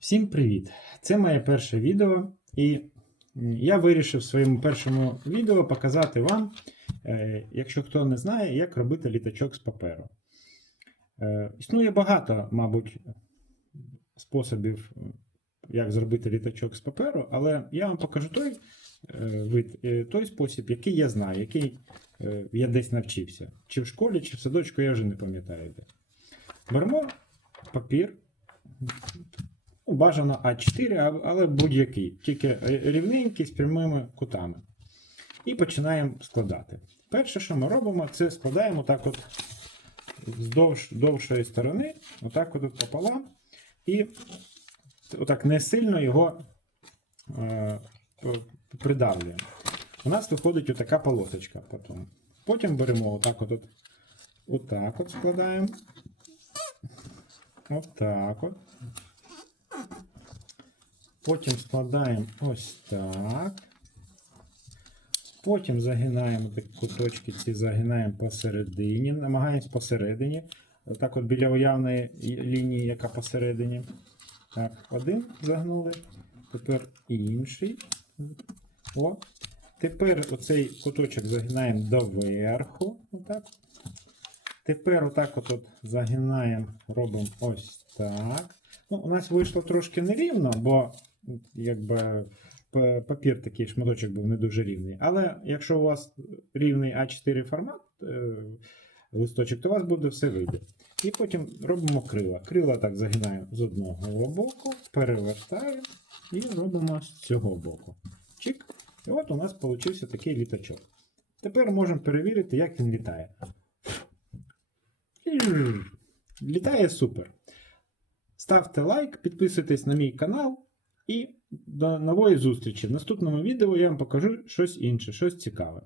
Всім привіт! Це моє перше відео, і я вирішив в своєму першому відео показати вам, е, якщо хто не знає, як робити літачок з паперу. Е, Існує багато, мабуть, способів, як зробити літачок з паперу, але я вам покажу той е, вид, той спосіб, який я знаю, який я десь навчився. Чи в школі, чи в садочку, я вже не пам'ятаю де. Беремо папір. Ну, бажано А4, але будь-який, тільки рівненький з прямими кутами. І починаємо складати. Перше, що ми робимо, це складаємо так от вздовж довшої сторони, отак от пополам, і отак не сильно його е, придавлюємо. У нас виходить отака полосочка потім. Потім беремо отак от, от, отак от складаємо. Отак от. Потім складаємо ось так. Потім загинаємо такі куточки, ці загинаємо посередині, намагаємось посередині. Отак от біля уявної лінії, яка посередині. Так, один загнули. Тепер інший. О. Тепер оцей куточок загинаємо доверху. Отак. Тепер отак от, от загинаємо, робимо ось так. Ну, у нас вийшло трошки нерівно, бо якби папір такий шматочок був не дуже рівний. Але якщо у вас рівний А4 формат е, листочок, то у вас буде все вийде. І потім робимо крила. Крила так загинаємо з одного боку, перевертаємо і робимо з цього боку. Чик. І от у нас вийшов такий літачок. Тепер можемо перевірити, як він літає. Літає супер. Ставте лайк, підписуйтесь на мій канал і до нової зустрічі. В наступному відео я вам покажу щось інше, щось цікаве.